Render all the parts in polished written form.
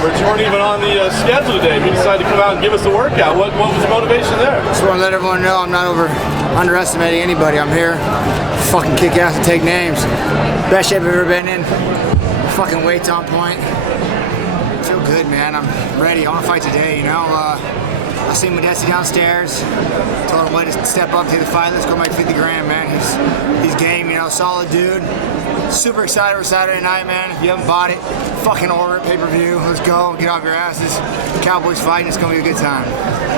You weren't even on the schedule today. You decided to come out and give us a workout. What was the motivation there? Just want to let everyone know I'm not underestimating anybody. I'm here to fucking kick ass and take names. Best shape I've ever been in. Fucking weight's on point. I feel good, man. I'm ready. I want to fight today, you know. I seen Modesty downstairs. Told him to step up to the fight. Let's go make 50 grand, man. He's game, you know, solid dude. Super excited for Saturday night, man. If you haven't bought it, fucking order it, pay-per-view. Let's go, get off your asses. Cowboys fighting, it's gonna be a good time.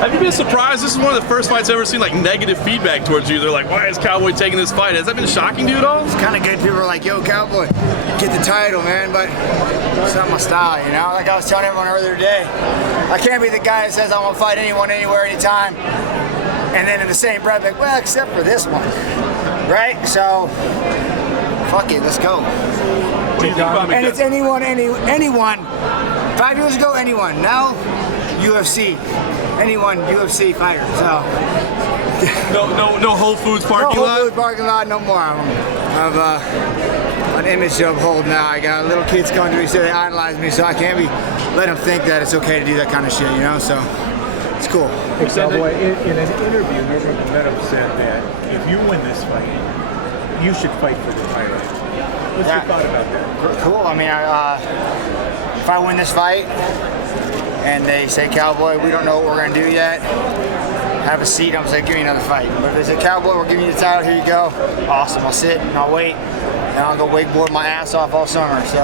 Have you been surprised? This is one of the first fights I've ever seen like negative feedback towards you. They're like, why is Cowboy taking this fight? Has that been shocking to you at all? It's kind of good. People are like, yo, Cowboy, get the title, man. But it's not my style, you know? Like I was telling everyone earlier today, I can't be the guy that says I want to fight anyone, anywhere, anytime. And then in the same breath, like, well, except for this one, right? So, fuck it, let's go. What do you think about and it's anyone. 5 years ago, anyone. Now, UFC. Anyone, UFC fighter. So. No Whole Foods parking lot? No Whole Foods parking lot, no more of them. I have an image to uphold now. I got little kids coming to me, so they idolize me, so I can't let them think that it's okay to do that kind of shit, you know? So, it's cool. Hey, Cowboy, in an interview, Nurmagomedov said that if you win this fight, you should fight for the title. What's your thought about that? Cool. I mean, if I win this fight and they say, Cowboy, we don't know what we're going to do yet, have a seat, I'm saying, give me another fight. But if they say, Cowboy, we're giving you the title, here you go, awesome. I'll sit and I'll wait. And I'll go wakeboard my ass off all summer. So,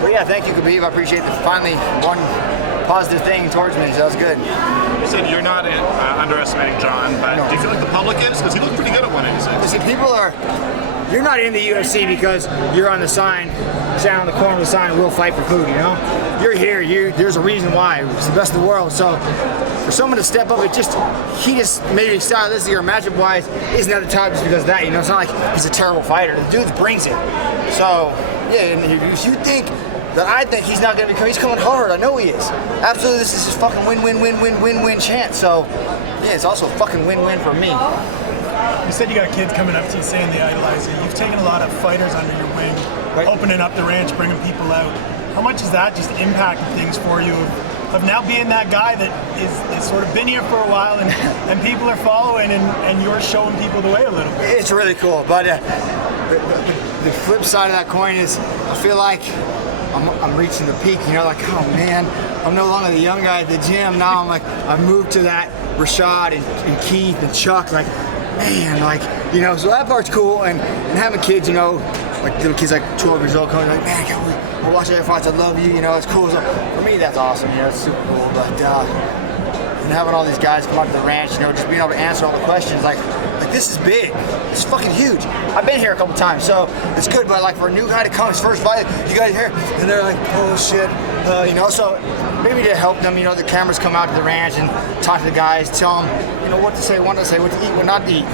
but yeah, thank you, Khabib. I appreciate that finally one positive thing towards me, so that's good. You said you're not underestimating John, but do you feel like the public is? Because he looked pretty good at 186. Listen, people are, you're not in the UFC because you're on the sign, stand on the corner of the sign, we'll fight for food, you know? You're here, there's a reason why. It's the best in the world. So for someone to step up, he just maybe stylistically or matchup-wise isn't at the top just because of that, you know? It's not like he's a terrible fighter. The dude brings it. So, yeah, and if you think that I think he's not going to become, he's coming hard. I know he is. Absolutely, this is his fucking win-win-win-win-win-win chance. So, yeah, it's also a fucking win-win for me. You said you got kids coming up to you saying they idolize you. You've taken a lot of fighters under your wing, right, opening up the ranch, bringing people out. How much has that just impacted things for you of now being that guy that is sort of been here for a while and people are following and you're showing people the way a little bit? It's really cool, but the flip side of that coin is I feel like I'm reaching the peak, you know, like, oh man, I'm no longer the young guy at the gym. Now I'm like, I've moved to that Rashad and Keith and Chuck, like, man, like, you know, so that part's cool. And having kids, you know, like little kids like 12 years old coming like, man, we're watching your fights, I love you, you know, it's cool. So for me, that's awesome, you know, it's super cool. But and having all these guys come out to the ranch, you know, just being able to answer all the questions, like this is big. It's fucking huge. I've been here a couple times, so it's good. But like for a new guy to come, his first fight, you guys here, and they're like, oh shit, you know. So maybe to help them, you know, the cameras come out to the ranch and talk to the guys, tell them, you know, what to say, what to eat, what not to eat,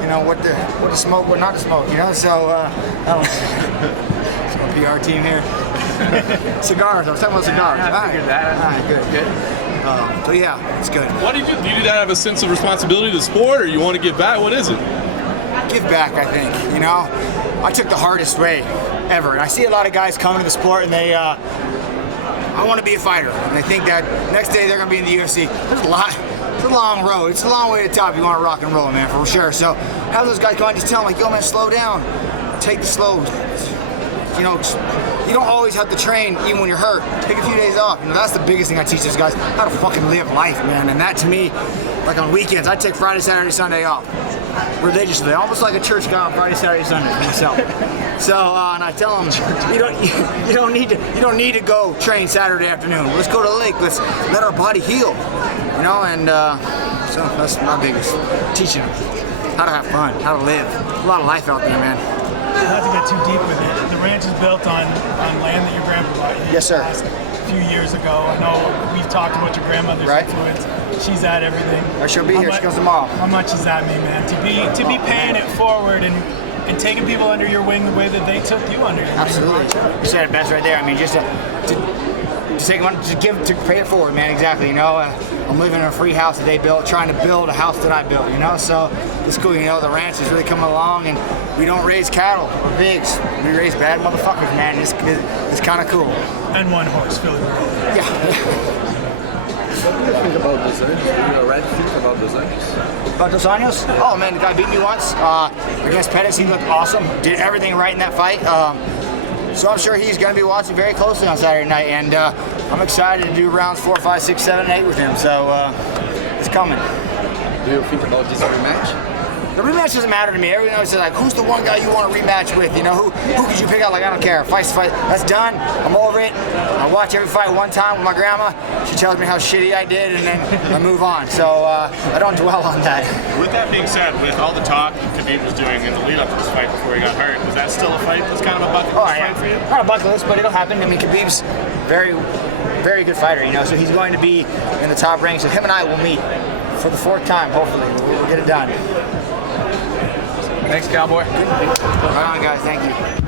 you know, what to smoke, what not to smoke, you know. So it's my PR team here. Cigars. I was talking about cigars. I figured that. All right, good. So yeah, it's good. What do you do? Do you do that have a sense of responsibility to the sport, or you want to give back? What is it? Give back, I think. You know, I took the hardest way ever, and I see a lot of guys coming to the sport and they, I want to be a fighter, and they think that next day they're gonna be in the UFC. There's a lot. It's a long road. It's a long way to the top if you want to rock and roll, man, for sure. So have those guys go and just tell them, like, yo, man, slow down. Take the slow. You know, you don't always have to train even when you're hurt. Take a few days off. You know, that's the biggest thing I teach those guys, how to fucking live life, man. And that to me, like on weekends, I take Friday, Saturday, Sunday off. Religiously, almost like a church guy on Friday, Saturday, Sunday for myself. So, and I tell them, you don't need to go train Saturday afternoon. Let's go to the lake. Let's let our body heal. You know, and so that's my biggest teaching them how to have fun, how to live. A lot of life out there, man. Not to get too deep with it, the ranch is built on land that your grandpa bought you. Yes, sir. A few years ago. I know we've talked about your grandmother's influence. She's at everything. She'll be here. She comes tomorrow. How much is that mean, man? To be paying it forward and taking people under your wing the way that they took you under your wing. Absolutely. You said it best right there. I mean, just to take money, to pay it forward, man. Exactly. You know, I'm living in a free house that they built, trying to build a house that I built. You know, so it's cool. You know, the ranch is really coming along, and we don't raise cattle or pigs. We raise bad motherfuckers, man. It's kind of cool. And one horse, Philly. Yeah. What do you think about Dos Anjos? Do you already think about Dos Anjos? About Dos Anjos? Oh man, the guy beat me once. Against Pettis, he looked awesome. Did everything right in that fight. So I'm sure he's going to be watching very closely on Saturday night, and I'm excited to do rounds 4, 5, 6, 7, and 8 with him. So it's coming. Do you think about this rematch? The rematch doesn't matter to me. Everyone always says, like, who's the one guy you want to rematch with? You know, who could you pick out? Like, I don't care. Fight's fight. That's done. I'm over it. I watch every fight one time with my grandma. She tells me how shitty I did, and then I move on. So I don't dwell on that. With that being said, with all the talk Khabib was doing in the lead up to this fight before he got hurt, was that still a fight that's kind of a bucket list fight for you? Not a bucket list, but it'll happen. I mean, Khabib's very, very good fighter, you know, so he's going to be in the top rank. So him and I will meet for the 4th time, hopefully. We'll get it done. Thanks, Cowboy. Right on, guys. Thank you.